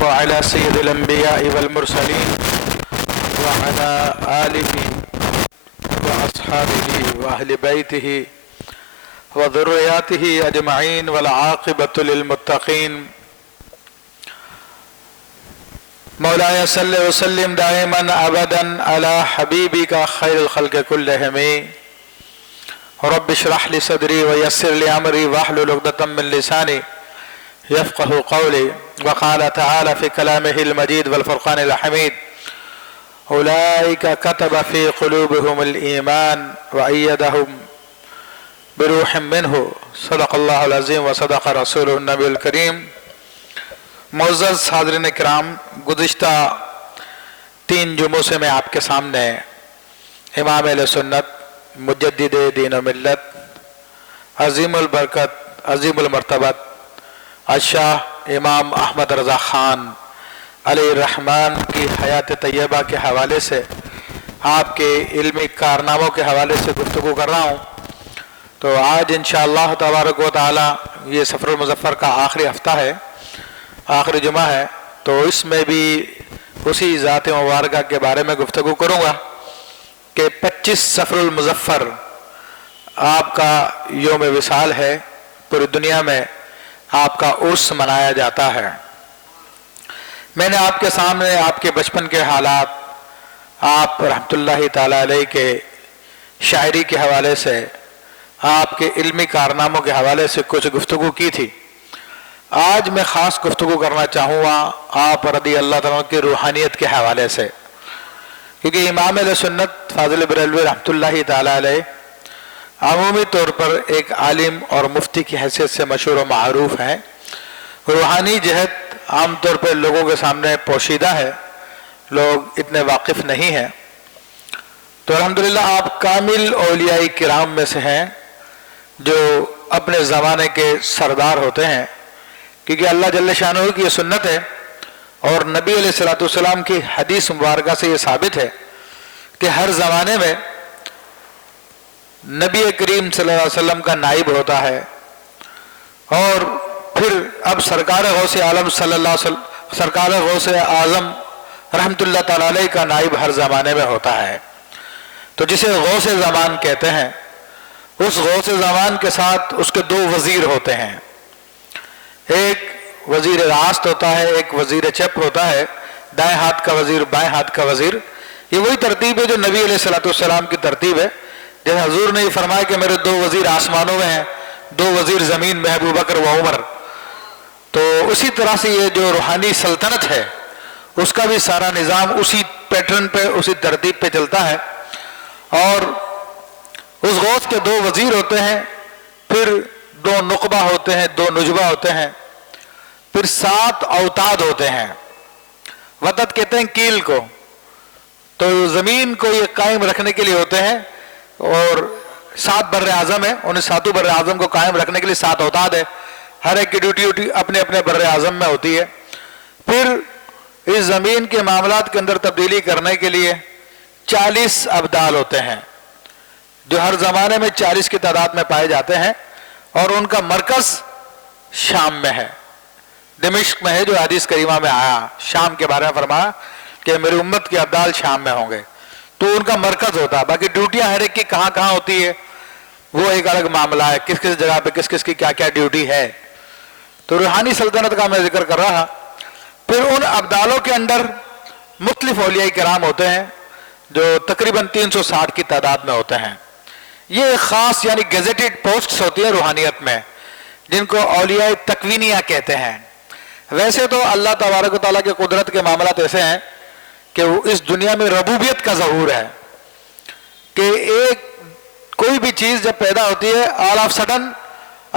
والسلام على سيد الأنبياء والمرسلين وعلى آله وأصحابه وأهل بيته وذرياته أجمعين والعاقبة للمتقين. مولاي صل وسلم دائما أبدا على حبيبك خير الخلق كلهم. رب اشرح لي صدري ويسر لي أمري واحلل عقدة من لساني يفقه قولي. وقال تعالى في كلامه المجيد والفرقان الحميد: أولئك كتب في قلوبهم الإيمان وأيدهم بروح منه. صدق اللہ العظیم و صدق رسول النبی الکریم. معزز حاضرین کرام، گزشتہ 3 جمعوں سے میں آپ کے سامنے امام اہل سنت، مجدد دین و ملت، عظیم البرکت، عظیم المرتبت الشاہ امام احمد رضا خان علیہ الرحمن کی حیات طیبہ کے حوالے سے، آپ کے علمی کارناموں کے حوالے سے گفتگو کر رہا ہوں. تو آج انشاءاللہ تبارک و تعالی یہ سفر المظفر کا آخری ہفتہ ہے، آخری جمعہ ہے، تو اس میں بھی اسی ذات مبارکہ کے بارے میں گفتگو کروں گا کہ 25 سفر المظفر آپ کا یوم وصال ہے. پوری دنیا میں آپ کا عرس منایا جاتا ہے. میں نے آپ کے سامنے آپ کے بچپن کے حالات، آپ رحمۃ اللہ تعالی علیہ کے شاعری کے حوالے سے، آپ کے علمی کارناموں کے حوالے سے کچھ گفتگو کی تھی. آج میں خاص گفتگو کرنا چاہوں گا آپ رضی اللہ تعالیٰ کی روحانیت کے حوالے سے، کیونکہ امام اہل سنت فاضل بریلوی رحمۃ اللہ تعالی علیہ عمومی طور پر ایک عالم اور مفتی کی حیثیت سے مشہور و معروف ہیں. روحانی جہت عام طور پر لوگوں کے سامنے پوشیدہ ہے، لوگ اتنے واقف نہیں ہیں. تو الحمدللہ آپ کامل اولیاء کرام میں سے ہیں جو اپنے زمانے کے سردار ہوتے ہیں، کیونکہ اللہ جل شانہ کی یہ سنت ہے اور نبی علیہ الصلوۃ والسلام کی حدیث مبارکہ سے یہ ثابت ہے کہ ہر زمانے میں نبی کریم صلی اللہ علیہ وسلم کا نائب ہوتا ہے، اور پھر اب سرکار غوث عالم صلی اللہ علیہ وسلم، سرکار غوث اعظم رحمۃ اللہ تعالی علیہ کا نائب ہر زمانے میں ہوتا ہے. تو جسے غوث زمان کہتے ہیں، اس غوث زمان کے ساتھ اس کے 2 وزیر ہوتے ہیں. ایک وزیر راست ہوتا ہے، ایک وزیر چپ ہوتا ہے، دائیں ہاتھ کا وزیر، بائیں ہاتھ کا وزیر. یہ وہی ترتیب ہے جو نبی علیہ الصلوۃ والسلام کی ترتیب ہے. جیسے حضور نے یہ فرمایا کہ میرے 2 وزیر آسمانوں میں ہیں، 2 وزیر زمین میں، ابو بکر و عمر. تو اسی طرح سے یہ جو روحانی سلطنت ہے اس کا بھی سارا نظام اسی پیٹرن پہ، اسی ترتیب پہ چلتا ہے. اور اس غوث کے 2 وزیر ہوتے ہیں، پھر 2 نقبہ ہوتے ہیں، 2 نجبہ ہوتے ہیں، پھر 7 اوتاد ہوتے ہیں. وتد کہتے ہیں کیل کو. تو زمین کو یہ قائم رکھنے کے لیے ہوتے ہیں، اور 7 بر اعظم ہیں، ان 7 بر اعظم کو قائم رکھنے کے لیے 7 اوتاد ہے. ہر ایک کی ڈیوٹی اپنے اپنے بر اعظم میں ہوتی ہے. پھر اس زمین کے معاملات کے اندر تبدیلی کرنے کے لیے 40 ابدال ہوتے ہیں جو ہر زمانے میں 40 کی تعداد میں پائے جاتے ہیں، اور ان کا مرکز شام میں ہے، دمشق میں ہے، جو حدیث کریمہ میں آیا. شام کے بارے میں فرمایا کہ میری امت کے ابدال شام میں ہوں گے. تو ان کا مرکز ہوتا ہے. باقی ڈیوٹیاں ہر ایک کی کہاں کہاں ہوتی ہے وہ ایک الگ معاملہ ہے، کس کس جگہ پہ کس کس کی کیا کیا ڈیوٹی ہے. تو روحانی سلطنت کا میں ذکر کر رہا. پھر ان ابدالوں کے اندر مختلف اولیاء کرام ہوتے ہیں جو تقریباً 360 کی تعداد میں ہوتے ہیں. یہ ایک خاص یعنی گیزیٹڈ پوسٹس ہوتی ہیں روحانیت میں، جن کو اولیاء تکوینیہ کہتے ہیں. ویسے تو اللہ تبارک و تعالیٰ کے قدرت کے معاملات ایسے ہیں کہ اس دنیا میں ربوبیت کا ظہور ہے کہ ایک کوئی بھی چیز جب پیدا ہوتی ہے آل آف سڈن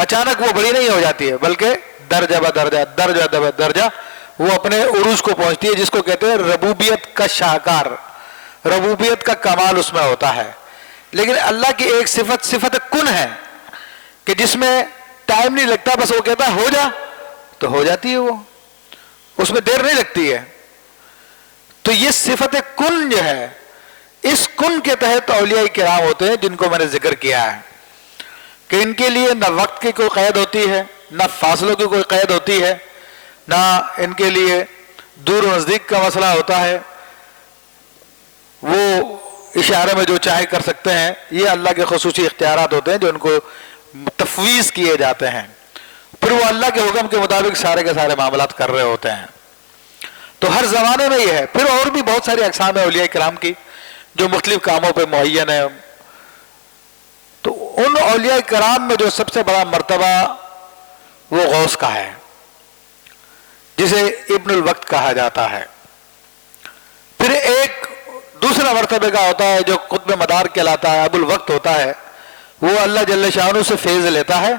اچانک وہ بڑی نہیں ہو جاتی ہے، بلکہ درجہ بدرجہ، درجہ بدرجہ وہ اپنے عروج کو پہنچتی ہے، جس کو کہتے ہیں ربوبیت کا شاہکار، ربوبیت کا کمال اس میں ہوتا ہے. لیکن اللہ کی ایک صفت کن ہے کہ جس میں ٹائم نہیں لگتا، بس وہ کہتا ہے ہو جا تو ہو جاتی ہے، وہ اس میں دیر نہیں لگتی ہے. تو یہ صفت کن جو ہے، اس کن کے تحت اولیاء کرام ہوتے ہیں جن کو میں نے ذکر کیا ہے کہ ان کے لیے نہ وقت کی کوئی قید ہوتی ہے، نہ فاصلوں کی کوئی قید ہوتی ہے، نہ ان کے لیے دور و نزدیک کا مسئلہ ہوتا ہے وہ اشارے میں جو چاہے کر سکتے ہیں، یہ اللہ کے خصوصی اختیارات ہوتے ہیں جو ان کو تفویض کیے جاتے ہیں، پھر وہ اللہ کے حکم کے مطابق سارے کے سارے معاملات کر رہے ہوتے ہیں۔ تو ہر زمانے میں یہ ہے۔ پھر اور بھی بہت ساری اقسام ہیں اولیاء کرام کی جو مختلف کاموں پہ معین ہیں۔ تو ان اولیاء کرام میں جو سب سے بڑا مرتبہ وہ غوث کا ہے، جسے ابن الوقت کہا جاتا ہے۔ پھر ایک دوسرا مرتبے کا ہوتا ہے جو قطب مدار کہلاتا ہے، ابو الوقت ہوتا ہے، وہ اللہ جل شانہ سے فیض لیتا ہے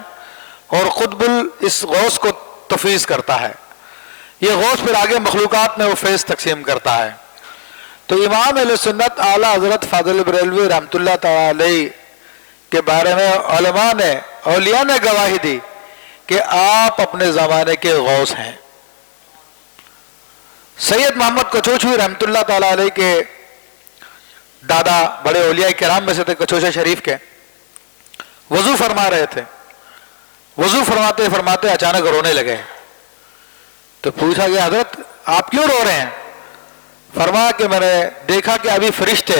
اور قطب اس غوث کو تفویض کرتا ہے۔ یہ غوث پھر آگے مخلوقات میں وہ فیض تقسیم کرتا ہے۔ تو امام اہل سنت اعلیٰ حضرت فاضل بریلوی رحمۃ اللہ تعالی علیہ کے بارے میں علماء نے، اولیاء نے گواہی دی کہ آپ اپنے زمانے کے غوث ہیں۔ سید محمد کچوچوی رحمۃ اللہ تعالی علیہ کے دادا بڑے اولیاء کرام میں سے تھے، کچوچا شریف کے، وضو فرما رہے تھے، وضو فرماتے فرماتے اچانک رونے لگے۔ تو پوچھا گیا حضرت آپ کیوں رو رہے ہیں؟ فرمایا کہ میں نے دیکھا کہ ابھی فرشتے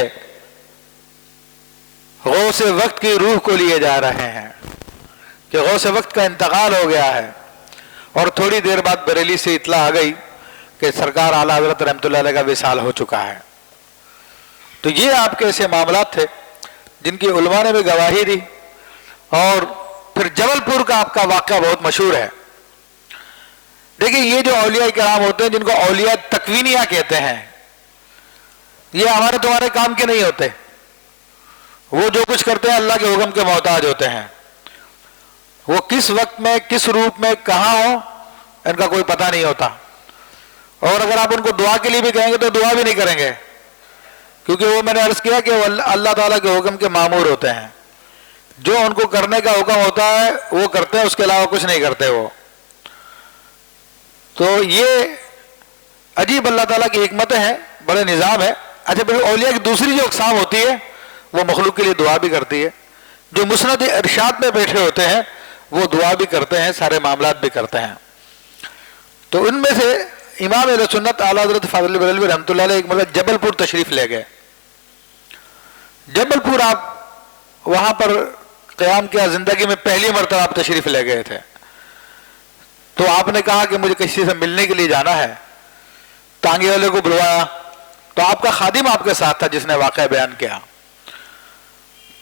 غوث وقت کی روح کو لیے جا رہے ہیں، کہ غوث وقت کا انتقال ہو گیا ہے، اور تھوڑی دیر بعد بریلی سے اطلاع آ گئی کہ سرکار اعلیٰ حضرت رحمۃ اللہ علیہ کا وصال ہو چکا ہے۔ تو یہ آپ کے ایسے معاملات تھے جن کی علماء نے بھی گواہی دی۔ اور پھر جبل پور کا آپ کا واقعہ بہت مشہور ہے۔ دیکھیں یہ جو اولیاء کرام ہوتے ہیں جن کو اولیاء تکوینیہ کہتے ہیں، یہ ہمارے تمہارے کام کے نہیں ہوتے، وہ جو کچھ کرتے ہیں اللہ کے حکم کے محتاج ہوتے ہیں۔ وہ کس وقت میں کس روپ میں کہاں ہو ان کا کوئی پتہ نہیں ہوتا، اور اگر آپ ان کو دعا کے لیے بھی کہیں گے تو دعا بھی نہیں کریں گے، کیونکہ وہ میں نے عرض کیا کہ وہ اللہ تعالیٰ کے حکم کے مامور ہوتے ہیں، جو ان کو کرنے کا حکم ہوتا ہے وہ کرتے ہیں، اس کے علاوہ کچھ نہیں کرتے وہ۔ تو یہ عجیب اللہ تعالیٰ کی حکمتیں ہیں، بڑے نظام ہے۔ اچھا پھر اولیاء کی دوسری جو اقسام ہوتی ہے وہ مخلوق کے لیے دعا بھی کرتی ہے، جو مسند ارشاد میں بیٹھے ہوتے ہیں وہ دعا بھی کرتے ہیں، سارے معاملات بھی کرتے ہیں۔ تو ان میں سے امام اہل سنت اعلیٰ حضرت فاضل بریلوی رحمۃ اللہ علیہ ایک مرتبہ جبل پور تشریف لے گئے۔ جبل پور آپ وہاں پر قیام کیا، زندگی میں پہلی مرتبہ آپ تشریف لے گئے تھے۔ تو آپ نے کہا کہ مجھے کسی سے ملنے کے لیے جانا ہے، تانگے والے کو بلوایا، تو آپ کا خادم آپ کے ساتھ تھا جس نے واقعہ بیان کیا۔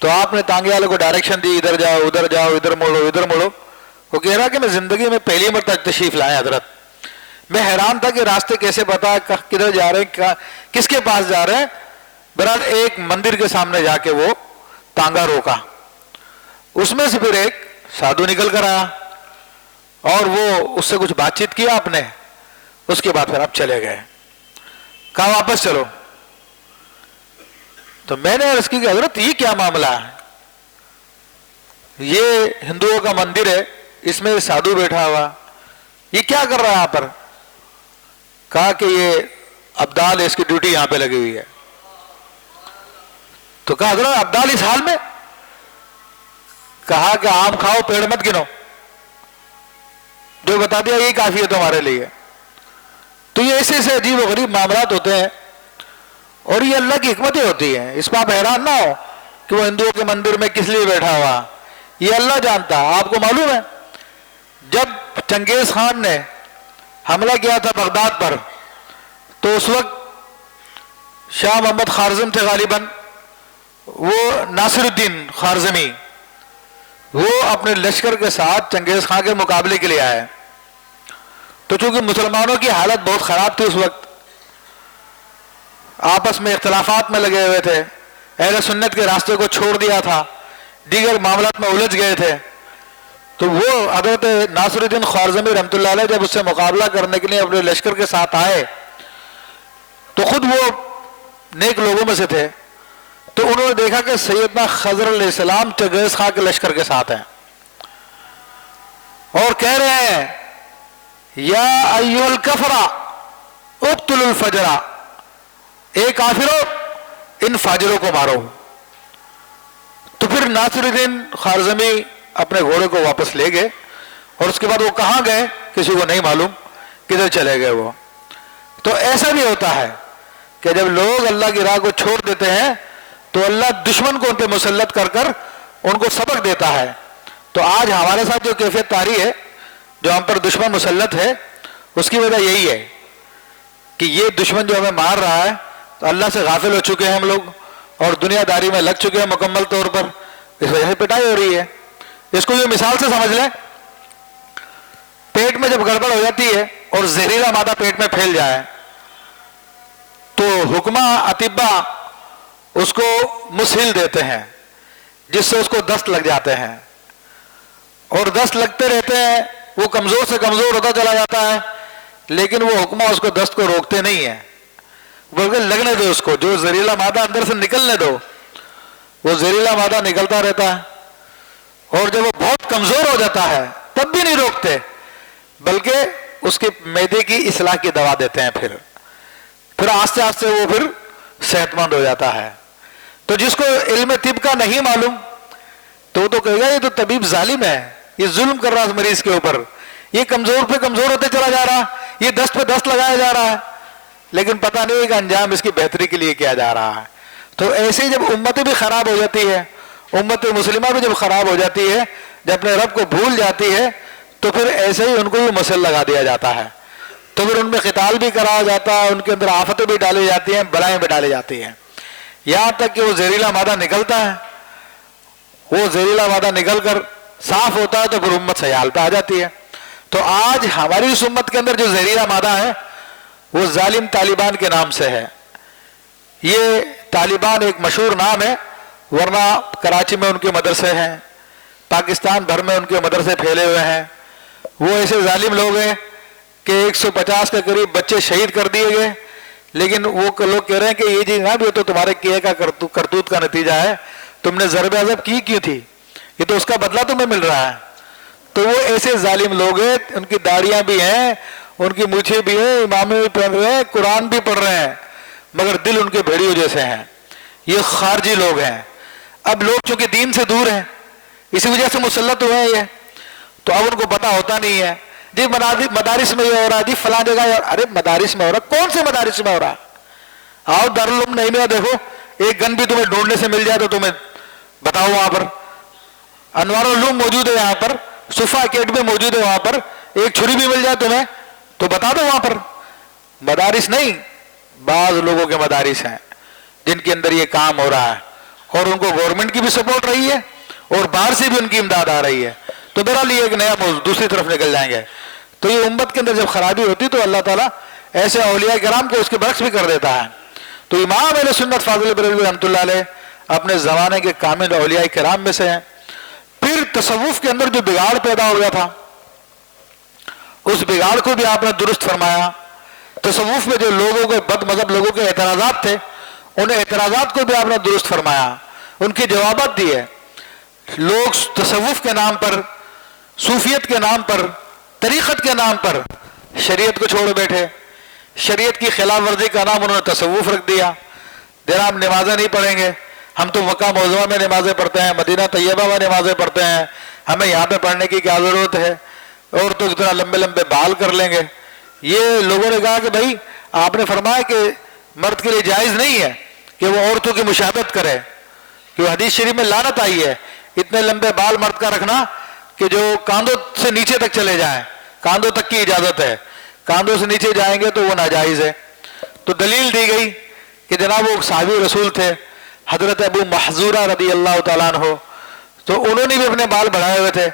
تو آپ نے تانگے والے کو ڈائریکشن دی، ادھر جاؤ ادھر جاؤ، ادھر موڑو ادھر موڑو۔ وہ کہہ رہا کہ میں زندگی میں پہلی مرتبہ تشریف لائے حضرت، میں حیران تھا کہ راستے کیسے پتا، کدھر جا رہے ہیں، کس کے پاس جا رہے ہیں۔ بہرحال ایک مندر کے سامنے جا کے وہ تانگا روکا، اس میں سے پھر ایک سادھو نکل کر آیا اور وہ اس سے کچھ بات چیت کیا آپ نے، اس کے بعد پھر آپ چلے گئے، کہا واپس چلو۔ تو میں نے عرض کی کہ حضرت یہ کیا معاملہ ہے، یہ ہندوؤں کا مندر ہے، اس میں سادھو بیٹھا ہوا، یہ کیا کر رہا ہے یہاں پر؟ کہا کہ یہ ابدال ہے، اس کی ڈیوٹی یہاں پہ لگی ہوئی ہے۔ تو کہا حضرت ابدال اس حال میں؟ کہا کہ آم کھاؤ پیڑ مت گنو، جو بتا دیا یہی کافی ہے تمہارے لیے۔ تو یہ ایسے ایسے عجیب و غریب معاملات ہوتے ہیں، اور یہ اللہ کی حکمتیں ہوتی ہیں۔ اس پر آپ حیران نہ ہو کہ وہ ہندوؤں کے مندر میں کس لیے بیٹھا ہوا، یہ اللہ جانتا۔ آپ کو معلوم ہے جب چنگیز خان نے حملہ کیا تھا بغداد پر، تو اس وقت شاہ محمد خارزم تھے غالباً، وہ ناصر الدین خارزمی، وہ اپنے لشکر کے ساتھ چنگیز خان کے مقابلے کے لیے آئے۔ تو چونکہ مسلمانوں کی حالت بہت خراب تھی اس وقت، آپس میں اختلافات میں لگے ہوئے تھے، اہل سنت کے راستے کو چھوڑ دیا تھا، دیگر معاملات میں الجھ گئے تھے۔ تو وہ حضرت ناصر الدین خوارزمی رحمۃ اللہ علیہ جب اس سے مقابلہ کرنے کے لیے اپنے لشکر کے ساتھ آئے، تو خود وہ نیک لوگوں میں سے تھے، تو انہوں نے دیکھا کہ سیدنا خضر علیہ السلام چنگیز خان کے لشکر کے ساتھ ہیں، اور کہہ رہے ہیں یا ایھا الکفرہ اقتلوا الفجرہ، اے کافرو ان فاجروں کو مارو۔ تو پھر ناصر الدین خوارزمی اپنے گھوڑے کو واپس لے گئے، اور اس کے بعد وہ کہاں گئے کسی کو نہیں معلوم، کدھر چلے گئے وہ۔ تو ایسا بھی ہوتا ہے کہ جب لوگ اللہ کی راہ کو چھوڑ دیتے ہیں تو اللہ دشمن کو ان پہ مسلط کر کر ان کو سبق دیتا ہے. تو آج ہمارے ساتھ جو کیفیت طاری ہے، جو ہم پر دشمن مسلط ہے، اس کی وجہ یہی ہے کہ یہ دشمن جو ہمیں مار رہا ہے تو اللہ سے غافل ہو چکے ہیں ہم لوگ اور دنیا داری میں لگ چکے ہیں مکمل طور پر. اس وجہ سے پٹائی ہو رہی ہے. اس کو یہ مثال سے سمجھ لیں، پیٹ میں جب گڑبڑ ہو جاتی ہے اور زہریلا مادہ پیٹ میں پھیل جائے تو حکمہ اطباء اس کو مسہل دیتے ہیں جس سے اس کو دست لگ جاتے ہیں، اور دست لگتے رہتے ہیں، وہ کمزور سے کمزور ہوتا چلا جاتا ہے، لیکن وہ حکمہ اس کو دست کو روکتے نہیں ہیں، بلکہ لگنے دو، اس کو جو زہریلا مادہ اندر سے نکلنے دو. وہ زہریلا مادہ نکلتا رہتا ہے، اور جب وہ بہت کمزور ہو جاتا ہے تب بھی نہیں روکتے، بلکہ اس کے معدے کی اصلاح کی دوا دیتے ہیں. پھر آہستہ آہستہ وہ پھر صحت مند ہو جاتا ہے. تو جس کو علم طب کا نہیں معلوم تو وہ تو کہے گا یہ تو طبیب ظالم ہے، یہ ظلم کر رہا ہے مریض کے اوپر، یہ کمزور پہ کمزور ہوتے چلا جا رہا، یہ دست پہ دست لگایا جا رہا ہے، لیکن پتہ نہیں کہ انجام اس کی بہتری کے لیے کیا جا رہا ہے. تو ایسے جب امتیں بھی خراب ہو جاتی ہے، امت مسلمہ بھی جب خراب ہو جاتی ہے، جب اپنے رب کو بھول جاتی ہے، تو پھر ایسے ہی ان کو بھی مسل لگا دیا جاتا ہے. تو پھر ان میں قتال بھی کرایا جاتا ہے، ان کے اندر آفتیں بھی ڈالی جاتی ہیں، بلائیں بھی ڈالی جاتی ہیں، یہاں تک کہ وہ زہریلا مادہ نکلتا ہے. وہ زہریلا مادہ نکل کر صاف ہوتا ہے تو پھر امت سیال پہ آ جاتی ہے. تو آج ہماری اس امت کے اندر جو زہریلا مادہ ہے وہ ظالم طالبان کے نام سے ہے. یہ طالبان ایک مشہور نام ہے، ورنہ کراچی میں ان کے مدرسے ہیں، پاکستان بھر میں ان کے مدرسے پھیلے ہوئے ہیں. وہ ایسے ظالم لوگ ہیں کہ 150 کے قریب بچے شہید کر دیے گئے، لیکن وہ لوگ کہہ رہے ہیں کہ یہ جناب یہ تو تمہارے کیے کا کرتوت کا نتیجہ ہے، تم نے ضرب عذاب کی کیوں تھی، یہ تو اس کا بدلہ تمہیں مل رہا ہے. تو وہ ایسے ظالم لوگ ہیں، ان کی داڑیاں بھی ہیں، ان کی مونچھیں بھی ہیں، امامے بھی پہن رہے ہیں، قرآن بھی پڑھ رہے ہیں، مگر دل ان کے بھیڑیوں جیسے ہیں. یہ خارجی لوگ ہیں. اب لوگ چونکہ دین سے دور ہیں، اسی وجہ سے مسلط ہوئے ہیں یہ، تو اب ان کو پتہ ہوتا نہیں ہے. جی مدارس میں یہ ہو رہا ہے، جی فلاں جگہ، ارے مدارس میں ہو رہا، کون سے مدارس میں ہو رہا؟ آؤ دارالعلوم نہیں میں دیکھو، ایک گن بھی تمہیں ڈھونڈنے سے مل جائے تو تمہیں بتاؤ. وہاں پر انوار العلوم موجود ہے، یہاں پر صفا اکیڈمی موجود ہے، وہاں پر ایک چھری بھی مل جائے تمہیں تو بتا دو. وہاں پر مدارس نہیں، بعض لوگوں کے مدارس ہیں جن کے اندر یہ کام ہو رہا ہے، اور ان کو گورنمنٹ کی بھی سپورٹ رہی ہے اور باہر سے بھی ان کی امداد آ رہی ہے. تو بہرحال یہ ایک نیا موضوع، دوسری طرف نکل جائیں گے. تو یہ امت کے اندر جب خرابی ہوتی تو اللہ تعالیٰ ایسے اولیاء کرام کو اس کے برعکس بھی کر دیتا ہے. تو امام اہل سنت فاضل بریلوی رحمۃ اللہ علیہ اپنے زمانے کے کامل اولیاء کرام میں سے ہیں. پھر تصوف کے اندر جو بگاڑ پیدا ہو گیا تھا، اس بگاڑ کو بھی آپ نے درست فرمایا. تصوف میں جو لوگوں کے بد مذہب لوگوں کے اعتراضات تھے، ان اعتراضات کو بھی آپ نے درست فرمایا، ان کی جوابات دیے. لوگ تصوف کے نام پر، صوفیت کے نام پر، طریقت کے نام پر شریعت کو چھوڑ بیٹھے. شریعت کی خلاف ورزی کا نام انہوں نے تصوف رکھ دیا. جناب نمازیں نہیں پڑھیں گے، ہم تو مکہ معظمہ میں نمازیں پڑھتے ہیں، مدینہ طیبہ میں نمازیں پڑھتے ہیں، ہمیں یہاں پہ پڑھنے کی کیا ضرورت ہے، اور تو اتنا لمبے لمبے بال کر لیں گے. یہ لوگوں نے کہا کہ بھائی آپ نے فرمایا کہ مرد کے لیے جائز نہیں ہے کہ وہ عورتوں کی مشابہت کرے، کہ حدیث شریف میں لعنت آئی ہے اتنے لمبے بال مرد کا رکھنا کہ جو کاندھوں سے نیچے تک چلے جائیں. کاندھوں تک کی اجازت ہے، کاندھوں سے نیچے جائیں گے تو وہ ناجائز ہے. تو دلیل دی گئی کہ جناب وہ صحابی رسول تھے حضرت ابو محذورہ رضی اللہ تعالیٰ عنہ، تو انہوں نے بھی اپنے بال بڑھائے ہوئے تھے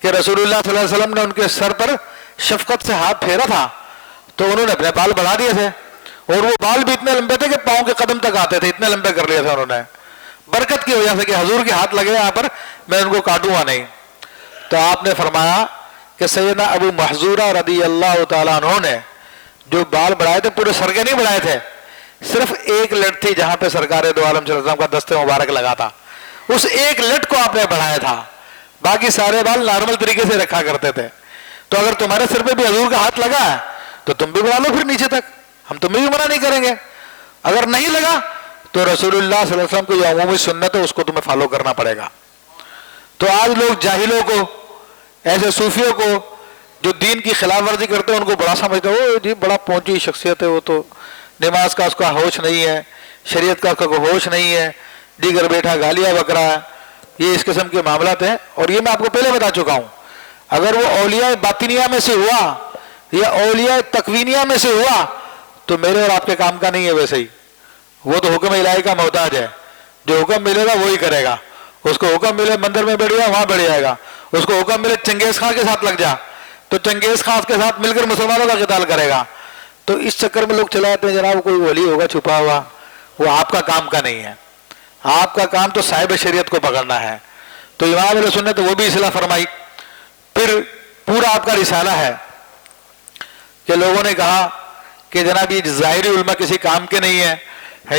کہ رسول اللہ صلی اللہ علیہ وسلم نے ان کے سر پر شفقت سے ہاتھ پھیرا تھا تو انہوں نے اپنے بال بڑھا دیے تھے، اور وہ بال بھی اتنے لمبے تھے کہ پاؤں کے قدم تک آتے تھے، اتنے لمبے کر لیے تھے انہوں نے، برکت کی وجہ سے کہ حضور کے ہاتھ لگے یہاں پر، میں ان کو کاٹوں گا نہیں. تو آپ نے فرمایا کہ سیدنا ابو محذورہ رضی اللہ تعالیٰ عنہ نے جو بال بڑھائے تھے پورے سر کے نہیں بڑھائے تھے، صرف ایک لٹ تھی جہاں پہ سرکار دو عالم صلی اللہ علیہ وسلم کا دست مبارک لگا تھا، اس ایک لٹ کو آپ نے بڑھایا تھا، باقی سارے بال نارمل طریقے سے رکھا کرتے تھے. تو اگر تمہارے سر پہ بھی حضور کا ہاتھ لگا ہے تو تم بھی بڑھا لو پھر نیچے تک، ہم تمہیں بھی منع نہیں کریں گے. اگر نہیں لگا تو رسول اللہ صلی اللہ علیہ وسلم کو جو عمومی سنت ہے اس کو تمہیں فالو کرنا پڑے گا. تو آج لوگ جاہلوں کو، ایسے صوفیوں کو جو دین کی خلاف ورزی کرتے ہیں ان کو بڑا سمجھتے ہیں، وہ جی بڑا پہنچی شخصیت ہے، وہ تو نماز کا اس کا ہوش نہیں ہے، شریعت کا اس کا کوئی ہوش نہیں ہے، دیگر بیٹھا گالیاں بک رہا ہے، یہ اس قسم کے معاملات ہیں۔ اور یہ میں آپ کو پہلے بتا چکا ہوں، اگر وہ اولیاء باطنیہ میں سے ہوا یا اولیاء تکوینیہ میں سے ہوا تو میرے اور آپ کے کام کا نہیں ہے۔ ویسے ہی وہ تو حکم الہی کا محتاج ہے، جو حکم ملے گا وہی کرے گا۔ اس کو حکم ملے مندر میں بیٹھ گیا وہاں بیٹھ جائے گا، اس کو حکم ملے چنگیز خان کے ساتھ لگ جا تو چنگیز خان کے ساتھ مل کر مسلمانوں کا قتال کرے گا۔ تو اس چکر میں لوگ چلے آتے ہیں جناب کوئی ولی ہوگا چھپا ہوا، وہ آپ کا کام کا نہیں ہے۔ آپ کا کام تو صاحب شریعت کو پکڑنا ہے۔ تو امام اہل سنت وہ بھی اصلاح فرمائی۔ پھر پورا آپ کا رسالہ ہے کہ لوگوں نے کہا کہ جناب یہ ظاہری علماء کسی کام کے نہیں ہے،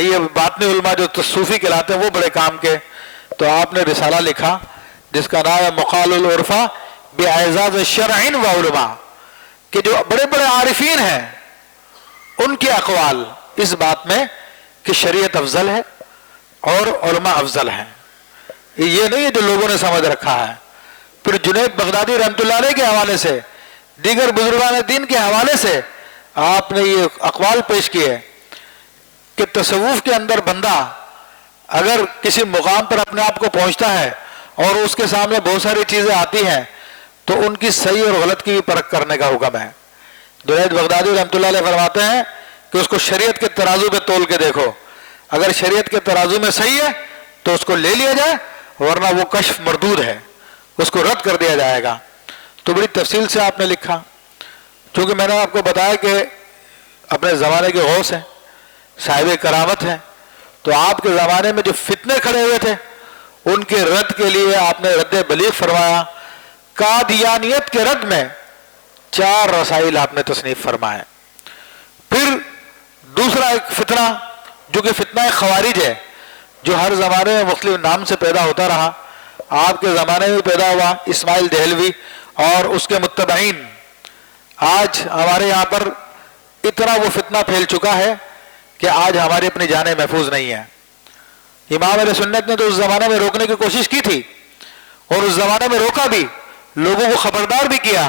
یہ باطنی علماء جو صوفی کہلاتے ہیں وہ بڑے کام کے۔ تو آپ نے رسالہ لکھا جس کا نام ہے مقال العرفہ باعزاز شرع و علماء، کہ جو بڑے بڑے عارفین ہیں ان کے اقوال اس بات میں کہ شریعت افضل ہے اور علماء افضل ہیں، یہ نہیں ہے جو لوگوں نے سمجھ رکھا ہے۔ پھر جنید بغدادی رحمۃ اللہ علیہ کے حوالے سے، دیگر بزرگان دین کے حوالے سے آپ نے یہ اقوال پیش کیے کہ تصوف کے اندر بندہ اگر کسی مقام پر اپنے آپ کو پہنچتا ہے اور اس کے سامنے بہت ساری چیزیں آتی ہیں تو ان کی صحیح اور غلط کی بھی پرکھ کرنے کا حکم ہے۔ جنید بغدادی رحمۃ اللہ علیہ فرماتے ہیں کہ اس کو شریعت کے ترازو پہ تول کے دیکھو، اگر شریعت کے ترازو میں صحیح ہے تو اس کو لے لیا جائے، ورنہ وہ کشف مردود ہے، اس کو رد کر دیا جائے گا۔ تو بڑی تفصیل سے آپ نے لکھا، چونکہ میں نے آپ کو بتایا کہ اپنے زمانے کے غوث ہیں، صاحب کرامت ہیں، تو آپ کے زمانے میں جو فتنے کھڑے ہوئے تھے ان کے رد کے لیے آپ نے رد بلیغ فرمایا۔ قادیانیت کے رد میں 4 رسائل آپ نے تصنیف فرمائے۔ پھر دوسرا ایک فتنہ جو کہ فتنہ خوارج ہے، جو ہر زمانے میں مختلف نام سے پیدا ہوتا رہا، آپ کے زمانے میں پیدا ہوا، اسماعیل دہلوی اور اس کے متبعین۔ آج ہمارے یہاں پر اتنا وہ فتنہ پھیل چکا ہے کہ آج ہماری اپنی جانیں محفوظ نہیں ہیں۔ امام اہل سنت نے تو اس زمانے میں روکنے کی کوشش کی تھی اور اس زمانے میں روکا بھی، لوگوں کو خبردار بھی کیا،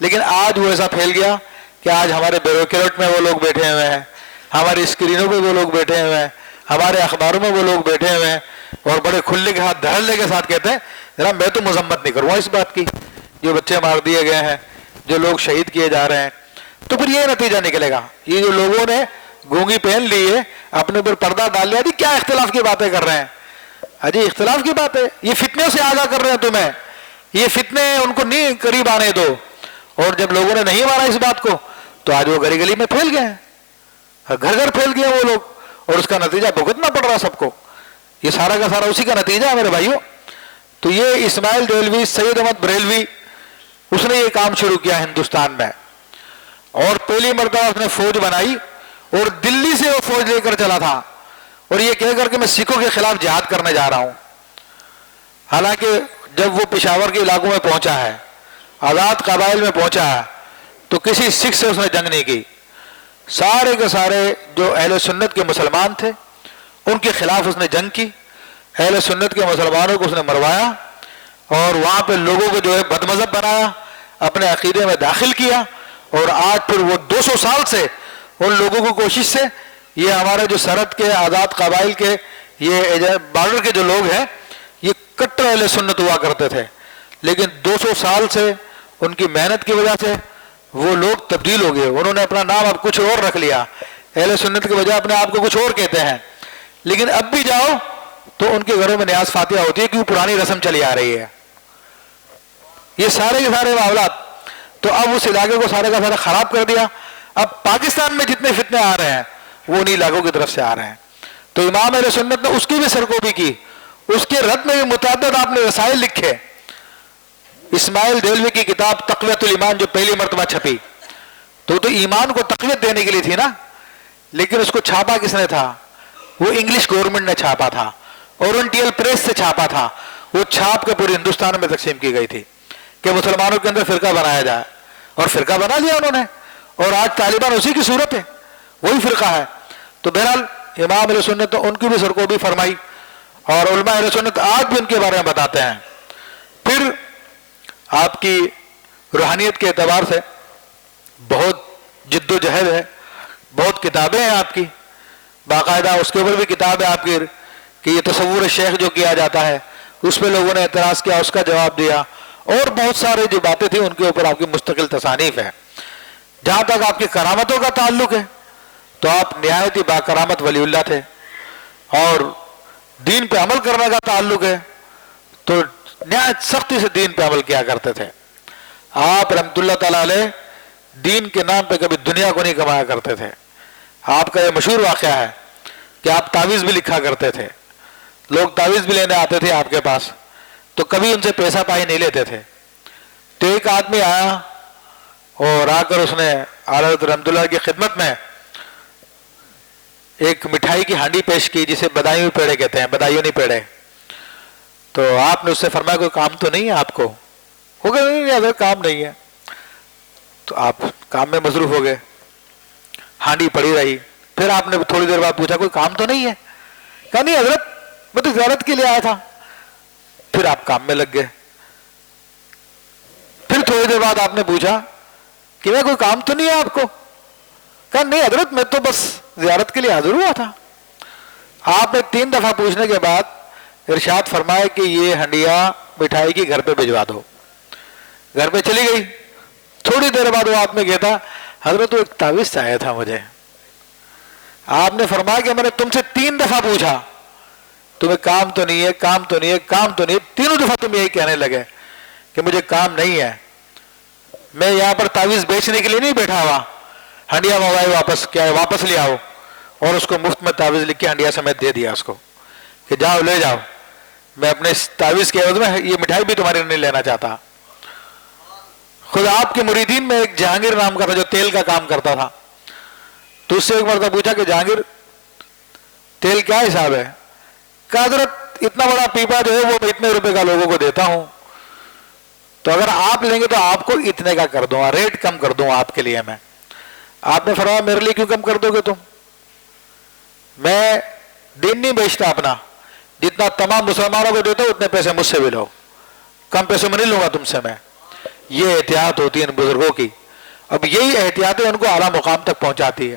لیکن آج وہ ایسا پھیل گیا کہ آج ہمارے بیوروکریٹ میں وہ لوگ بیٹھے ہوئے ہیں، ہماری اسکرینوں پہ وہ لوگ بیٹھے ہوئے ہیں، ہمارے اخباروں میں وہ لوگ بیٹھے ہوئے ہیں اور بڑے کھلے کے ہاتھ دھڑلے کے ساتھ کہتے ہیں جناب میں تو مذمت نہیں کروں گا اس بات کی، جو بچے مار دیے گئے ہیں، جو لوگ شہید کیے جا رہے ہیں۔ تو پھر یہ نتیجہ نکلے گا، یہ جو لوگوں نے گونگی پہن لی ہے، اپنے اوپر پردہ ڈال لیا، جی کیا اختلاف کی باتیں کر رہے ہیں، اجی اختلاف کی بات ہے، یہ فتنے سے آگاہ کر رہے ہیں تمہیں، یہ فتنے ان کو نہیں قریب آنے دو۔ اور جب لوگوں نے نہیں مانا اس بات کو تو آج وہ گلی گلی میں پھیل گئے ہیں، گھر گھر پھیل گئے وہ لوگ، اور اس کا نتیجہ بھگتنا پڑ رہا سب کو، یہ سارا کا سارا اسی کا نتیجہ ہے میرے بھائیوں۔ تو یہ اسماعیل دہلوی، سید احمد بریلوی، اس نے یہ کام شروع کیا ہندوستان میں، اور پہلی مرتبہ اس نے فوج بنائی اور دلی سے وہ فوج لے کر چلا تھا، اور یہ کہہ کر کہ میں سکھوں کے خلاف جہاد کرنے جا رہا ہوں۔ حالانکہ جب وہ پشاور کے علاقوں میں پہنچا ہے، آزاد قبائل میں پہنچا ہے، تو کسی سکھ سے اس نے جنگ نہیں کی، سارے کے سارے جو اہل سنت کے مسلمان تھے ان کے خلاف اس نے جنگ کی، اہل سنت کے مسلمانوں کو اس نے مروایا اور وہاں پہ لوگوں کو جو ہے بد مذہب بنایا، اپنے عقیدے میں داخل کیا، اور آج پھر وہ 200 سال سے ان لوگوں کو کوشش سے، یہ ہمارے جو سرحد کے آزاد قبائل کے یہ بارڈر کے جو لوگ ہیں یہ کٹر اہل سنت ہوا کرتے تھے، لیکن 200 سال سے ان کی محنت کی وجہ سے وہ لوگ تبدیل ہو گئے، انہوں نے اپنا نام اب کچھ اور رکھ لیا، اہل سنت کی وجہ اپنے آپ کو کچھ اور کہتے ہیں، لیکن اب بھی جاؤ تو ان کے گھروں میں نیاز فاتحہ ہوتی ہے کیونکہ پرانی رسم چلی آ رہی ہے۔ یہ سارے کے سارے معاملات تو اب اس علاقے کو سارے کا سارا خراب کر دیا۔ اب پاکستان میں جتنے فتنے آ رہے ہیں وہ انہی علاقوں کی طرف سے آ رہے ہیں، تو امام اہل سنت نے اس کی بھی سرکوبی کی، اس کے رد میں بھی متعدد آپ نے رسائل لکھے۔ اسماعیل دہلوی کی کتاب تقویت الایمان جو پہلی مرتبہ چھپی تو ایمان کو تقویت دینے کے لیے تھی نا، لیکن اس کو چھاپا کس نے تھا؟ وہ انگلش گورنمنٹ نے چھاپا تھا، اورنٹیل پریس سے چھاپا تھا، وہ چھاپ کے پورے ہندوستان میں تقسیم کی گئی تھی کہ مسلمانوں کے اندر فرقہ بنایا جائے، اور فرقہ بنا لیا انہوں نے، اور آج طالبان اسی کی صورت ہے، وہی فرقہ ہے۔ تو بہرحال امام اہل سنت تو ان کی بھی سرکوبی فرمائی، اور علماء اہل سنت آج بھی ان کے بارے میں بتاتے ہیں۔ پھر آپ کی روحانیت کے اعتبار سے بہت جد و جہد ہے، بہت کتابیں ہیں آپ کی، باقاعدہ اس کے اوپر بھی کتاب ہے آپ کی کہ یہ تصور شیخ جو کیا جاتا ہے، اس پہ لوگوں نے اعتراض کیا، اس کا جواب دیا، اور بہت سارے جو باتیں تھیں ان کے اوپر آپ کی مستقل تصانیف ہے۔ جہاں تک آپ کی کرامتوں کا تعلق ہے تو آپ نہایت ہی باکرامت ولی اللہ تھے، اور دین پہ عمل کرنے کا تعلق ہے تو نہایت سختی سے دین پہ عمل کیا کرتے تھے۔ آپ رحمت اللہ تعالی علیہ دین کے نام پہ کبھی دنیا کو نہیں کمایا کرتے تھے۔ آپ کا یہ مشہور واقعہ ہے کہ آپ تعویذ بھی لکھا کرتے تھے، لوگ تعویذ بھی لینے آتے تھے آپ کے پاس تو کبھی ان سے پیسہ پائی نہیں لیتے تھے۔ تو ایک آدمی آیا اور آ کر اس نے اعلیٰ حضرت رحمت اللہ کی خدمت میں ایک مٹھائی کی ہانڈی پیش کی جسے بدایوں پیڑے کہتے ہیں، بدایونی پیڑے۔ تو آپ نے اس سے فرمایا کوئی کام تو نہیں ہے آپ کو؟ ہو گیا نہیں اگر کام نہیں ہے تو آپ کام میں مصروف ہو گئے، ہانڈی پڑی رہی۔ پھر آپ نے تھوڑی دیر بعد پوچھا کوئی کام تو نہیں ہے؟ کہا نہیں حضرت میں تو زیارت کے لیے آیا تھا۔ پھر آپ کام میں لگ گئے۔ پھر تھوڑی دیر بعد آپ نے پوچھا کہ میں کوئی کام تو نہیں ہے آپ کو؟ کہا نہیں حضرت میں تو بس زیارت کے لیے حاضر ہوا تھا۔ آپ نے 3 دفعہ پوچھنے کے بعد ارشاد فرمایا کہ یہ ہنڈیا مٹھائی کی گھر پہ بھجوا دو۔ گھر پہ چلی گئی۔ تھوڑی دیر بعد وہ آپ نے کہتا حضرت وہ ایک تعویذ چاہیے تھا مجھے۔ آپ نے فرمایا کہ میں نے تم سے 3 دفعہ پوچھا تمہیں کام تو نہیں ہے، کام تو نہیں ہے، کام تو نہیں ہے، تینوں دفعہ تم یہی کہنے لگے کہ مجھے کام نہیں ہے۔ میں یہاں پر تعویذ بیچنے کے لیے نہیں بیٹھا ہوا، ہنڈیا منگوائی واپس کیا ہے واپس لے آؤ، اور اس کو مفت میں تعویذ لکھ کے ہنڈیا سمیت دے دیا اس کو کہ جاؤ لے جاؤ، میں اپنے تعویذ کے عوض میں یہ مٹھائی بھی تمہاری نہیں لینا چاہتا۔ خود آپ کے مریدین میں ایک جہانگیر نام کا تھا جو تیل کا کام کرتا تھا، تو اس سے ایک مرتبہ پوچھا کہ جہانگیر تیل کیا حساب ہے؟ کہ حضرت اتنا بڑا پیپا جو ہے وہ میں اتنے روپے کا لوگوں کو دیتا ہوں، تو اگر آپ لیں گے تو آپ کو اتنے کا کر دوں گا، ریٹ کم کر دوں آپ کے لیے میں۔ آپ نے فرمایا میرے لیے کیوں کم کر دو گے تم؟ میں دین نہیں بیچتا اپنا، جتنا تمام مسلمانوں کو دیتا ہوں اتنے پیسے مجھ سے بھی لو، کم پیسے میں نہیں لوں گا تم سے میں۔ یہ احتیاط ہوتی ہے ان بزرگوں کی، اب یہی احتیاطیں ان کو اعلیٰ مقام تک پہنچاتی ہے۔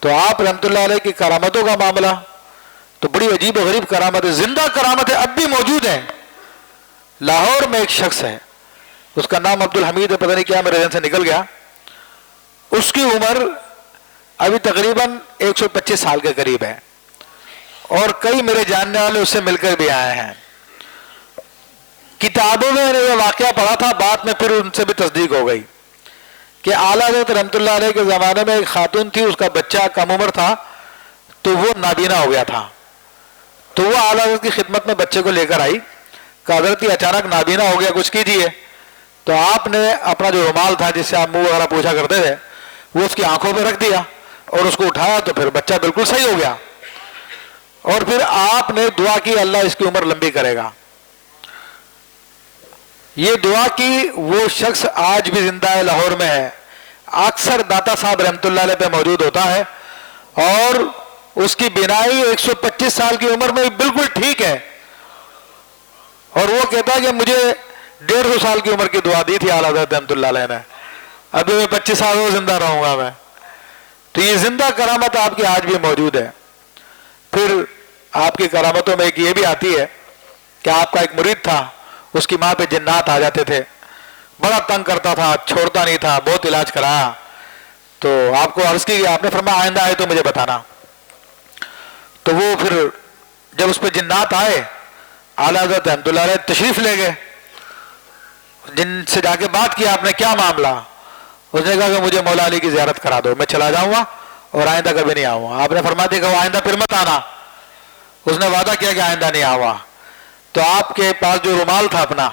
تو آپ رحمت اللہ علیہ کی کرامتوں کا معاملہ تو بڑی عجیب و غریب کرامت ہے، زندہ کرامتیں اب بھی موجود ہیں۔ لاہور میں ایک شخص ہے، اس کا نام عبدالحمید ہے، پتہ نہیں کیا میرے ذہن سے نکل گیا۔ اس کی عمر ابھی تقریباً 125 سال کے قریب ہے، اور کئی میرے جاننے والے اس سے مل کر بھی آئے ہیں۔ کتابوں میں نے یہ واقعہ پڑھا تھا، بعد میں پھر ان سے بھی تصدیق ہو گئی کہ اعلیٰ حضرت رحمت اللہ علیہ کے زمانے میں ایک خاتون تھی، اس کا بچہ کم عمر تھا تو وہ نابینا ہو گیا تھا، تو وہ اعلیٰ حضرت کی خدمت میں بچے کو لے کر آئی کہ حضرت یہ اچانک نابینا ہو گیا کچھ کیجیے۔ تو آپ نے اپنا جو رومال تھا جس سے آپ منہ وغیرہ پوچھا کرتے تھے وہ اس کی آنکھوں پہ رکھ دیا اور اس کو اٹھایا تو پھر بچہ بالکل صحیح ہو گیا، اور پھر آپ نے دعا کی اللہ اس کی عمر لمبی کرے گا۔ یہ دعا کی وہ شخص آج بھی زندہ ہے، لاہور میں ہے، اکثر داتا صاحب رحمت اللہ علیہ پہ موجود ہوتا ہے، اور اس کی بینائی 125 سال کی عمر میں بالکل ٹھیک ہے، اور وہ کہتا ہے کہ مجھے 150 سال کی عمر کی دعا دی تھی اعلیٰ حضرت رحمت اللہ علیہ نے، ابھی میں 25 سال اور زندہ رہوں گا میں۔ تو یہ زندہ کرامت آپ کی آج بھی موجود ہے۔ پھر آپ کی کرامتوں میں ایک یہ بھی آتی ہے کہ آپ کا ایک مرید تھا، اس کی ماں پہ جنات آ جاتے تھے، بڑا تنگ کرتا تھا، چھوڑتا نہیں تھا، بہت علاج کرایا، تو آپ کو عرض کی، آپ نے فرمایا آئندہ آئے تو مجھے بتانا۔ تو وہ پھر جب اس پہ جنات آئے اعلیٰ حضرت رحمت اللہ علیہ تشریف لے گئے، جن سے جا کے بات کیا آپ نے کیا معاملہ؟ اس نے کہا کہ مجھے مولا علی کی زیارت کرا دو، میں چلا جاؤں گا اور آئندہ کبھی نہیں آؤں گا۔ آپ نے فرما دیا کہ وہ آئندہ پھر مت آنا، اس نے وعدہ کیا کہ آئندہ نہیں آؤں گا۔ تو آپ کے پاس جو رومال تھا اپنا،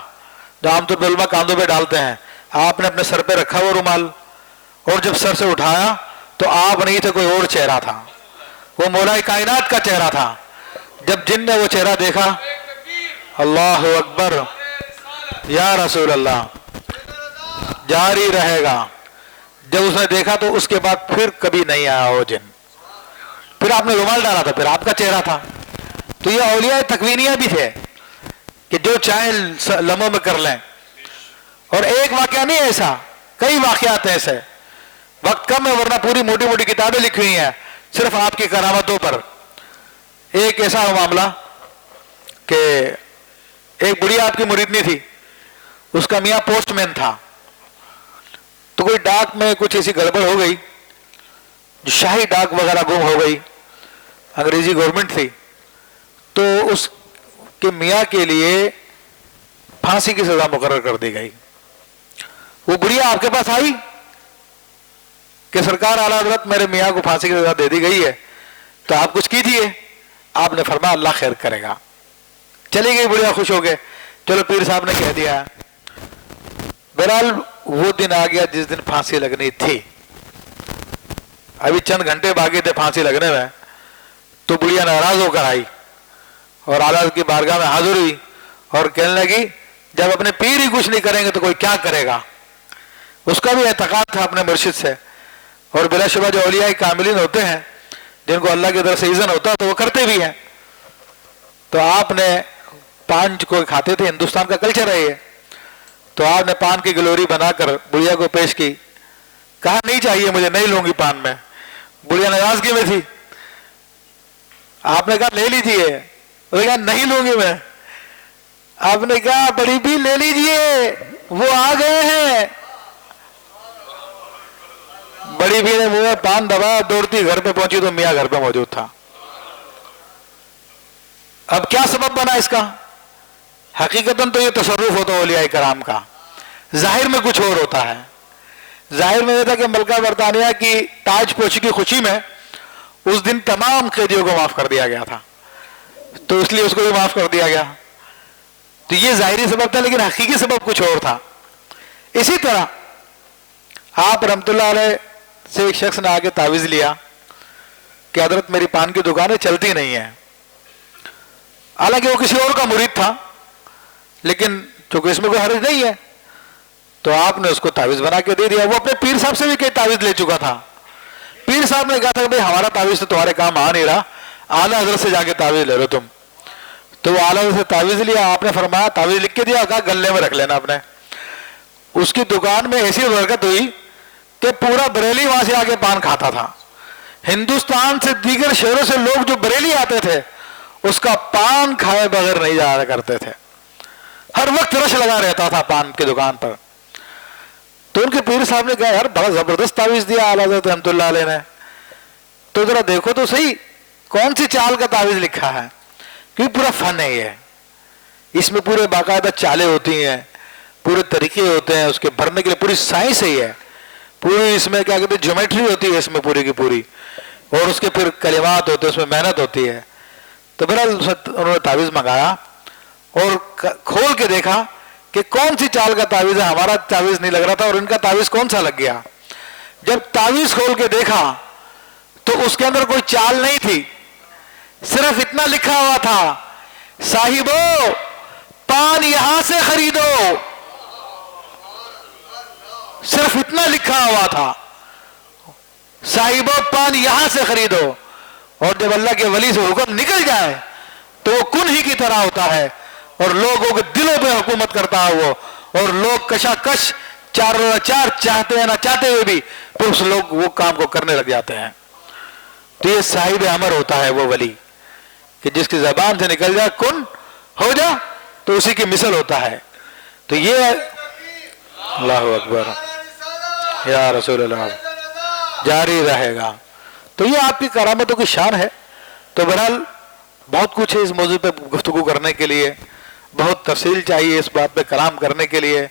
جو عام طور پہ علماء کاندھوں پہ ڈالتے ہیں، آپ نے اپنے سر پہ رکھا وہ رومال، اور جب سر سے اٹھایا تو آپ نہیں تھے، کوئی اور چہرہ تھا، وہ مولا کائنات کا چہرہ تھا۔ جب جن نے وہ چہرہ دیکھا، اللہ اکبر یا رسول اللہ، جاری رہے گا۔ جب اس نے دیکھا تو اس کے بعد پھر کبھی نہیں آیا وہ جن، پھر آپ نے رومال ڈالا تھا، پھر آپ کا چہرہ تھا۔ تو یہ اولیاء تکوینیہ بھی تھے کہ جو چاہیں لمحوں میں کر لیں، اور ایک واقعہ نہیں ایسا، کئی واقعات ایسے، وقت کم ہے ورنہ پوری موٹی موٹی کتابیں لکھی ہوئی ہیں صرف آپ کی کرامتوں پر۔ ایک ایسا معاملہ کہ ایک بڑھیا آپ کی مریدنی تھی، اس کا میاں پوسٹ مین تھا، تو کوئی ڈاک میں کچھ ایسی گڑبڑ ہو گئی، جو شاہی ڈاک وغیرہ گم ہو گئی، انگریزی گورنمنٹ تھی، تو اس کے میاں کے لیے پھانسی کی سزا مقرر کر دی گئی۔ وہ بڑھیا آپ کے پاس آئی کہ سرکار اعلیٰ حضرت میرے میاں کو پھانسی کی سزا دے دی گئی ہے، تو آپ کچھ کیجئے۔ آپ نے فرمایا اللہ خیر کرے گا۔ چلی گئی بڑھیا خوش ہو گئے، چلو پیر صاحب نے کہہ دیا۔ بہرحال وہ دن آ گیا جس دن پھانسی لگنی تھی، ابھی چند گھنٹے باقی تھے پھانسی لگنے میں، تو بڑھیا ناراض ہو کر آئی اور اعلیٰ حضرت کی بارگاہ میں حاضر ہوئی اور کہنے لگی جب اپنے پیر ہی کچھ نہیں کریں گے تو کوئی کیا کرے گا۔ اس کا بھی اعتقاد تھا اپنے مرشد سے، اور بلا شبہ جو اولیاء کاملین ہوتے ہیں جن کو اللہ کی طرف سے اذن ہوتا ہے تو وہ کرتے بھی ہیں۔ تو آپ نے پان کو کھاتے تھے، ہندوستان کا کلچر ہے یہ، تو آپ نے پان کی گلوری بنا کر بڑھیا کو پیش کی، کہا نہیں چاہیے مجھے، نہیں لوں گی پان میں۔ بڑھیا ناراضگی میں تھی، آپ نے کہا لے لیجئے، وہ کہا نہیں لوں گی میں۔ آپ نے کہا بڑی بھی لے لیجئے، وہ آ گئے ہیں۔ بڑی بھی نے منہ میں پان دبایا، دوڑتی گھر پہ پہنچی تو میاں گھر پہ موجود تھا۔ اب کیا سبب بنا اس کا؟ حقیقتاً تو یہ تصرف ہوتا ہے اولیاء کرام کا، ظاہر میں کچھ اور ہوتا ہے۔ ظاہر میں یہ تھا کہ ملکہ برطانیہ کی تاج پوشی کی خوشی میں اس دن تمام قیدیوں کو معاف کر دیا گیا تھا، تو اس لیے اس کو بھی معاف کر دیا گیا۔ تو یہ ظاہری سبب تھا، لیکن حقیقی سبب کچھ اور تھا۔ اسی طرح آپ رحمت اللہ علیہ سے ایک شخص نے آگے تعویذ لیا کہ حضرت میری پان کی دکانیں چلتی نہیں ہیں، حالانکہ وہ کسی اور کا مرید تھا، لیکن چونکہ اس میں کوئی حرج نہیں ہے تو آپ نے اس کو تعویذ بنا کے دے دیا۔ وہ اپنے پیر صاحب سے بھی کئی تعویذ لے چکا تھا، پیر صاحب نے کہا تھا کہ بھائی ہمارا تعویذ تو تمہارے کام آ نہیں رہا، اعلیٰ حضرت سے جا کے تعویذ لے لو تم۔ تو وہ اعلیٰ حضرت سے تعویذ لیا، آپ نے فرمایا تعویذ لکھ کے دیا، کہا گلے میں رکھ لینا اپنے۔ اس کی دکان میں ایسی برکت ہوئی کہ پورا بریلی وہاں سے آ کے پان کھاتا تھا۔ ہندوستان سے دیگر شہروں سے لوگ جو بریلی آتے تھے اس کا پان کھائے بغیر نہیں جایا کرتے تھے، ہر وقت رش لگا رہتا تھا پان کی دکان پر۔ تو ان کے پیر صاحب نے کہا یار بڑا زبردست تعویذ دیا اعلیٰ حضرت رحمت اللہ علیہ نے، تو ذرا دیکھو تو صحیح کون سی چال کا تعویذ لکھا ہے، کیونکہ پورا فن ہے یہ، اس میں پورے باقاعدہ چالیں ہوتی ہیں، پورے طریقے ہوتے ہیں اس کے بھرنے کے لیے، پوری سائنس ہی ہے، پوری اس میں کیا کہتے ہیں جیومیٹری ہوتی ہے اس میں پوری کی پوری، اور اس کے پھر کلمات ہوتے ہیں، اس میں محنت ہوتی ہے۔ تو بہرحال انہوں نے تعویذ منگایا اور کھول کے دیکھا کہ کون سی چال کا تعویذ ہے، ہمارا تعویذ نہیں لگ رہا تھا اور ان کا تعویذ کون سا لگ گیا۔ جب تعویذ کھول کے دیکھا تو اس کے اندر کوئی چال نہیں تھی، صرف اتنا لکھا ہوا تھا صاحبو پان یہاں سے خریدو، صرف اتنا لکھا ہوا تھا صاحبو پان یہاں سے خریدو۔ اور جب اللہ کے ولی سے حکم نکل جائے تو وہ کن ہی کی طرح ہوتا ہے اور لوگوں کے دلوں پہ حکومت کرتا ہے وہ، اور لوگ کشاکش چار چاہتے ہیں نہ چاہتے ہوئے بھی پھر اس لوگ وہ کام کو کرنے لگ جاتے ہیں۔ تو یہ صاحب امر ہوتا ہے وہ ولی کہ جس کی زبان سے نکل جائے کن ہو جا تو اسی کی مثل ہوتا ہے۔ تو یہ اللہ اکبر یا رسول اللہ جاری رہے گا۔ تو یہ آپ کی کرامتوں کی شان ہے۔ تو بہرحال بہت کچھ ہے اس موضوع پہ گفتگو کرنے کے لیے، بہت تفصیل چاہیے اس بات پہ کلام کرنے کے لیے۔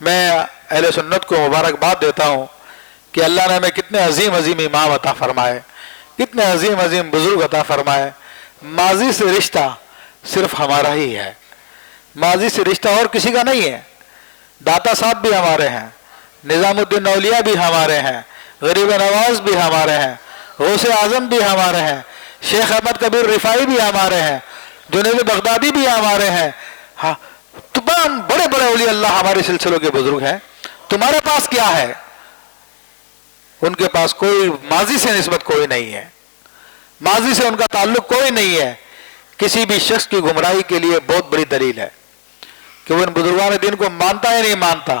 میں اہل سنت کو مبارکباد دیتا ہوں کہ اللہ نے ہمیں کتنے عظیم عظیم امام عطا فرمائے، کتنے عظیم عظیم بزرگ عطا فرمائے۔ ماضی سے رشتہ صرف ہمارا ہی ہے، ماضی سے رشتہ اور کسی کا نہیں ہے۔ داتا صاحب بھی ہمارے ہیں، نظام الدین اولیاء بھی ہمارے ہیں، غریب نواز بھی ہمارے ہیں، غوث اعظم بھی ہمارے ہیں، شیخ احمد کبیر رفاعی بھی ہمارے ہیں، جنید بغدادی بھی ہمارے ہیں، ہاں تمام بڑے بڑے اولیاء اللہ ہمارے سلسلوں کے بزرگ ہیں۔ تمہارے پاس کیا ہے؟ ان کے پاس کوئی ماضی سے نسبت کوئی نہیں ہے، ماضی سے ان کا تعلق کوئی نہیں ہے۔ کسی بھی شخص کی گمراہی کے لیے بہت بڑی دلیل ہے کہ وہ ان بزرگان دین کو مانتا ہے نہیں مانتا۔